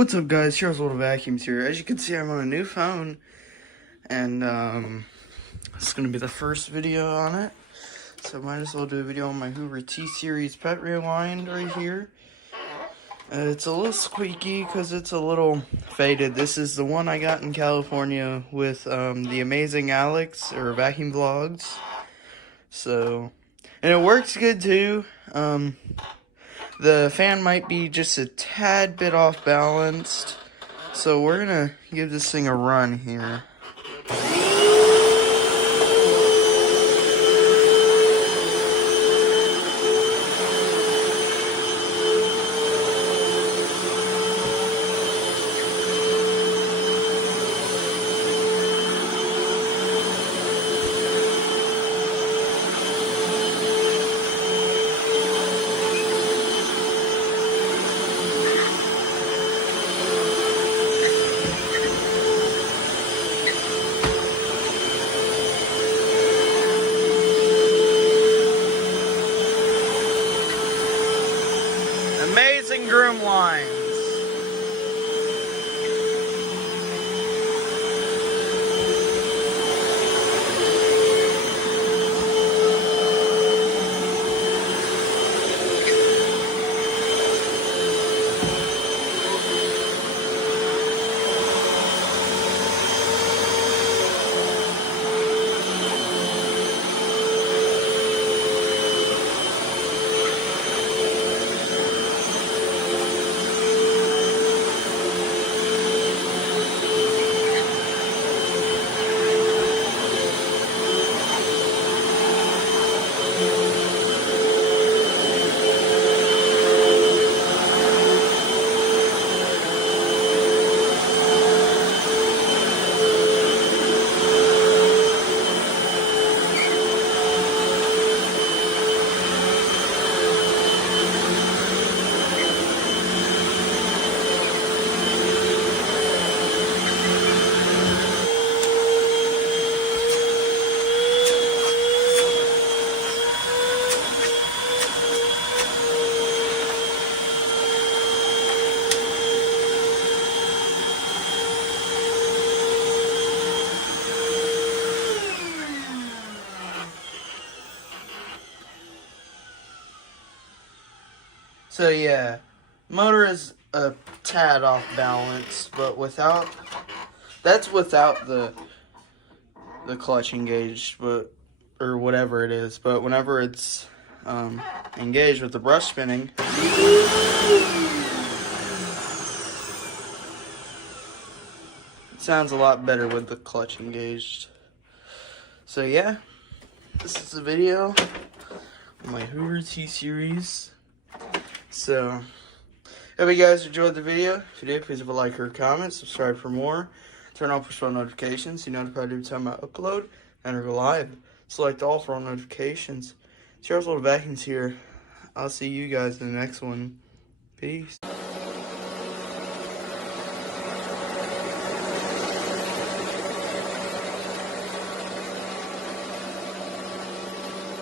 What's up, guys? Charles Little Vacuums here. As you can see, I'm on a new phone, and it's gonna be the first video on it, so I might as well do a video on my Hoover T-Series Pet Rewind right here. It's a little squeaky because it's a little faded. This is the one I got in California with the Amazing Alex, or Vacuum Vlogs. So, and it works good too. The fan might be just a tad bit off balanced, so we're gonna give this thing a run here. Amazing groom lines. So yeah, motor is a tad off balance, but that's without the clutch engaged, but or whatever it is. But whenever it's engaged with the brush spinning, it sounds a lot better with the clutch engaged. So yeah, this is the video of my Hoover T-Series. So, hope you guys enjoyed the video. If you did, please leave a like or a comment. Subscribe for more. Turn on push bell notifications. So you notified every time I upload and I go live. Select all for all notifications. Charles Little Vacuums here. I'll see you guys in the next one. Peace.